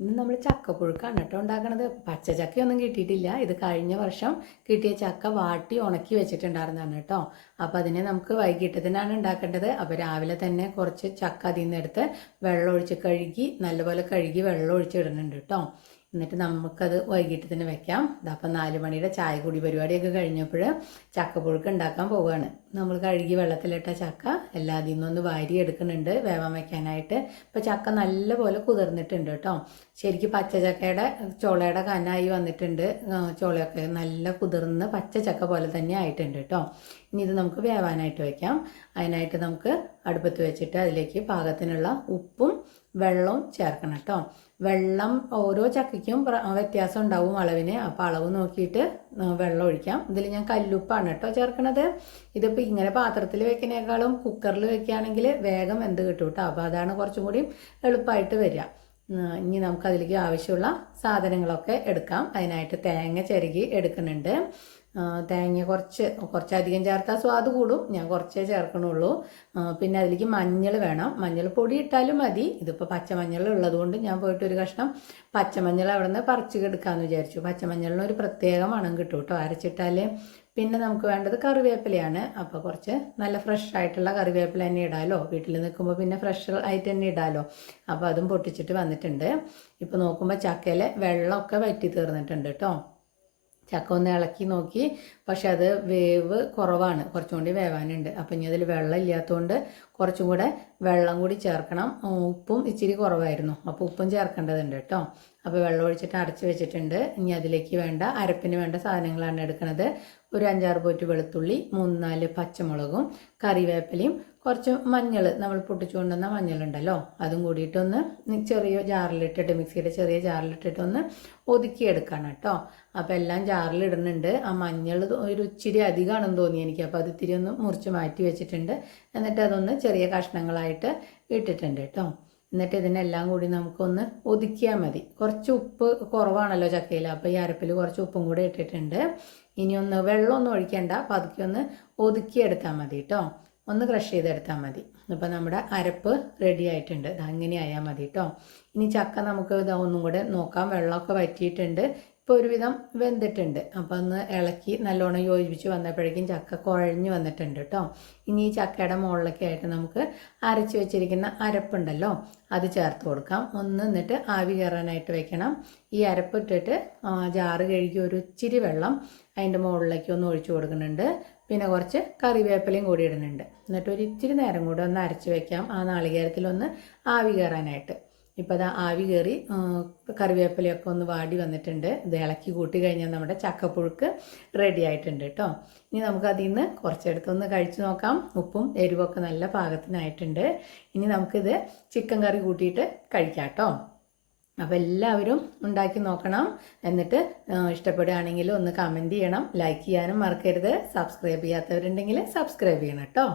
ഇന്ന് നമ്മൾ ചക്കപ്പുഴുക്കാണ് കേട്ടോ ഉണ്ടാക്കണത്. പച്ച ചക്കയൊന്നും കിട്ടിയിട്ടില്ല. ഇത് കഴിഞ്ഞ വർഷം കിട്ടിയ ചക്ക വാട്ടി ഉണക്കി വെച്ചിട്ടുണ്ടായിരുന്നതാണ് കേട്ടോ. അപ്പോൾ അതിനെ നമുക്ക് വൈകിട്ടത്തിനാണ് ഉണ്ടാക്കേണ്ടത്. അപ്പോൾ രാവിലെ തന്നെ കുറച്ച് ചക്ക അതിൽ നിന്ന് എടുത്ത് വെള്ളം ഒഴിച്ച് കഴുകി നല്ലപോലെ കഴുകി വെള്ളം ഒഴിച്ച് ഇടുന്നുണ്ട് കേട്ടോ. എന്നിട്ട് നമുക്കത് വൈകിട്ട് തന്നെ വെക്കാം. അപ്പം 4 മണിയുടെ ചായ കൂടി പരിപാടിയൊക്കെ കഴിഞ്ഞപ്പോൾ ചക്കപ്പുഴുക്ക് ഉണ്ടാക്കാൻ പോവുകയാണ്. നമ്മൾ കഴുകി വെള്ളത്തിലിട്ട ചക്ക എല്ലാതിൽ നിന്നൊന്ന് വാരി എടുക്കുന്നുണ്ട് വേവാൻ വയ്ക്കാനായിട്ട്. ഇപ്പോൾ ചക്ക നല്ലപോലെ കുതിർന്നിട്ടുണ്ട് കേട്ടോ. ശരിക്കും പച്ചച്ചക്കയുടെ ചോളയുടെ കനായി വന്നിട്ടുണ്ട്. ചോളയൊക്കെ നല്ല കുതിർന്ന് പച്ച ചക്ക പോലെ തന്നെ ആയിട്ടുണ്ട് കേട്ടോ. ഇനി ഇത് നമുക്ക് വേവാനായിട്ട് വയ്ക്കാം. അതിനായിട്ട് നമുക്ക് അടുപ്പത്ത് വെച്ചിട്ട് അതിലേക്ക് പാകത്തിനുള്ള ഉപ്പും വെള്ളവും ചേർക്കണം കേട്ടോ. വെള്ളം ഓരോ ചക്കയ്ക്കും വ്യത്യാസം ഉണ്ടാവും അളവിന്. അപ്പോൾ അളവ് നോക്കിയിട്ട് വെള്ളം ഒഴിക്കാം. ഇതിൽ ഞാൻ കല്ലുപ്പാണ് കേട്ടോ ചേർക്കണത്. ഇതിപ്പോൾ ഇങ്ങനെ പാത്രത്തിൽ വെക്കുന്നതിനേക്കാളും കുക്കറിൽ വെക്കുകയാണെങ്കിൽ വേഗം വെന്ത് കിട്ടും കേട്ടോ. അപ്പോൾ അതാണ് കുറച്ചും കൂടി എളുപ്പമായിട്ട് വരിക. ഇനി നമുക്കതിലേക്ക് ആവശ്യമുള്ള സാധനങ്ങളൊക്കെ എടുക്കാം. അതിനായിട്ട് തേങ്ങ ചിരകി എടുക്കുന്നുണ്ട്. തേങ്ങ കുറച്ചധികം ചേർത്താൽ സ്വാദ് കൂടും. ഞാൻ കുറച്ചേ ചേർക്കണുള്ളൂ. പിന്നെ അതിലേക്ക് മഞ്ഞൾ വേണം. മഞ്ഞൾ പൊടി ഇട്ടാലും മതി. ഇതിപ്പോൾ പച്ചമഞ്ഞൾ ഉള്ളതുകൊണ്ട് ഞാൻ പോയിട്ട് ഒരു കഷ്ണം പച്ചമഞ്ഞൾ അവിടെ നിന്ന് പറിച്ച് എടുക്കാമെന്ന് വിചാരിച്ചു. പച്ചമഞ്ഞളിന് ഒരു പ്രത്യേക മണം കിട്ടും കേട്ടോ അരച്ചിട്ടാൽ. പിന്നെ നമുക്ക് വേണ്ടത് കറിവേപ്പിലയാണ്. അപ്പോൾ കുറച്ച് നല്ല ഫ്രഷ് ആയിട്ടുള്ള കറിവേപ്പില തന്നെ ഇടാമല്ലോ. വീട്ടിൽ നിൽക്കുമ്പോൾ പിന്നെ ഫ്രഷ് ആയിട്ട് തന്നെ ഇടാമല്ലോ. അപ്പോൾ അതും പൊട്ടിച്ചിട്ട് വന്നിട്ടുണ്ട്. ഇപ്പോൾ നോക്കുമ്പോൾ ചക്കയിൽ വെള്ളമൊക്കെ വറ്റി തീർന്നിട്ടുണ്ട് കേട്ടോ. ചക്ക ഒന്ന് ഇളക്കി നോക്കി, പക്ഷെ അത് വേവ് കുറവാണ്, കുറച്ചും കൂടി വേവാനുണ്ട്. അപ്പം ഇനി അതിൽ വെള്ളം ഇല്ലാത്തതുകൊണ്ട് കുറച്ചും കൂടെ വെള്ളം കൂടി ചേർക്കണം. ഉപ്പും ഇച്ചിരി കുറവായിരുന്നു, അപ്പോൾ ഉപ്പും ചേർക്കേണ്ടതുണ്ട് കേട്ടോ. അപ്പോൾ വെള്ളം ഒഴിച്ചിട്ട് അടച്ച് വെച്ചിട്ടുണ്ട്. ഇനി അതിലേക്ക് വേണ്ട അരപ്പിന് വേണ്ട സാധനങ്ങളാണ് എടുക്കുന്നത്. ഒരു 5-6 പോറ്റ് വെളുത്തുള്ളി, 3-4 പച്ചമുളകും കറിവേപ്പിലയും കുറച്ച് മഞ്ഞൾ, നമ്മൾ പൊട്ടിച്ചു കൊണ്ടുവന്ന മഞ്ഞളുണ്ടല്ലോ, അതും കൂടിയിട്ടൊന്ന് ചെറിയ ജാറിലിട്ടിട്ട് മിക്സിയുടെ ചെറിയ ജാറിലിട്ടിട്ടൊന്ന് ഒതുക്കിയെടുക്കണം കേട്ടോ. അപ്പോൾ എല്ലാം ജാറിലിടുന്നുണ്ട്. ആ മഞ്ഞൾ ഒരു ഇച്ചിരി അധികമാണെന്ന് തോന്നി എനിക്ക്. അപ്പോൾ അത് ഇത്തിരി ഒന്ന് മുറിച്ച് മാറ്റി വെച്ചിട്ടുണ്ട്. എന്നിട്ട് അതൊന്ന് ചെറിയ കഷ്ണങ്ങളായിട്ട് ഇട്ടിട്ടുണ്ട് കേട്ടോ. എന്നിട്ട് ഇതിനെല്ലാം കൂടി നമുക്കൊന്ന് ഒതുക്കിയാൽ മതി. കുറച്ച് ഉപ്പ് കുറവാണല്ലോ ചക്കയിൽ, അപ്പോൾ ഈ അരപ്പിൽ കുറച്ച് ഉപ്പും കൂടെ ഇട്ടിട്ടുണ്ട്. ഇനി ഒന്ന് വെള്ളമൊന്നും ഒഴിക്കേണ്ട, പതുക്കെ ഒന്ന് ഒതുക്കിയെടുത്താൽ മതി കേട്ടോ. ഒന്ന് ക്രഷ് ചെയ്തെടുത്താൽ മതി. അപ്പോൾ നമ്മുടെ അരപ്പ് റെഡി ആയിട്ടുണ്ട്. അങ്ങനെ ആയാൽ മതി കേട്ടോ. ഇനി ചക്ക നമുക്ക് ഒന്നും കൂടെ നോക്കാം. വെള്ളമൊക്കെ വറ്റിയിട്ടുണ്ട്. ഇപ്പോൾ ഒരുവിധം വെന്തിട്ടുണ്ട്. അപ്പോൾ ഒന്ന് ഇളക്കി നല്ലോണം യോജിപ്പിച്ച് വന്നപ്പോഴേക്കും ചക്ക കുഴഞ്ഞ് വന്നിട്ടുണ്ട് കേട്ടോ. ഇനി ഈ ചക്കയുടെ മുകളിലൊക്കെ ആയിട്ട് നമുക്ക് അരച്ച് വെച്ചിരിക്കുന്ന അരപ്പുണ്ടല്ലോ, അത് ചേർത്ത് കൊടുക്കാം. എന്നിട്ട് ആവി കയറാനായിട്ട് വെക്കണം. ഈ അരപ്പ് ഇട്ടിട്ട് ജാറ് കഴുകി ഒരു ഇച്ചിരി വെള്ളം അതിൻ്റെ മുകളിലേക്ക് ഒന്ന് ഒഴിച്ചു കൊടുക്കുന്നുണ്ട്. പിന്നെ കുറച്ച് കറിവേപ്പിലയും കൂടി ഇടുന്നുണ്ട്. എന്നിട്ട് ഒരു ഇച്ചിരി നേരം കൂടെ ഒന്ന് അരച്ച് വെക്കാം, ആ നാളികേരത്തിലൊന്ന് ആവി കയറാനായിട്ട്. ഇപ്പോൾ അത് ആവി കയറി കറിവേപ്പിലയൊക്കെ ഒന്ന് വാടി വന്നിട്ടുണ്ട്. ഇത് ഇളക്കി കൂട്ടി കഴിഞ്ഞാൽ നമ്മുടെ ചക്കപ്പുഴുക്ക് റെഡി ആയിട്ടുണ്ട് കേട്ടോ. ഇനി നമുക്ക് അതിൽ നിന്ന് കുറച്ചെടുത്തൊന്ന് കഴിച്ച് നോക്കാം. ഉപ്പും എരിവൊക്കെ നല്ല പാകത്തിനായിട്ടുണ്ട്. ഇനി നമുക്കിത് ചിക്കൻ കറി കൂട്ടിയിട്ട് കഴിക്കാം കേട്ടോ. അപ്പോൾ എല്ലാവരും ഉണ്ടാക്കി നോക്കണം. എന്നിട്ട് ഇഷ്ടപ്പെടുകയാണെങ്കിൽ ഒന്ന് കമൻറ്റ് ചെയ്യണം. ലൈക്ക് ചെയ്യാനും മറക്കരുത്. സബ്സ്ക്രൈബ് ചെയ്യാത്തവരുണ്ടെങ്കിൽ സബ്സ്ക്രൈബ് ചെയ്യണം കേട്ടോ.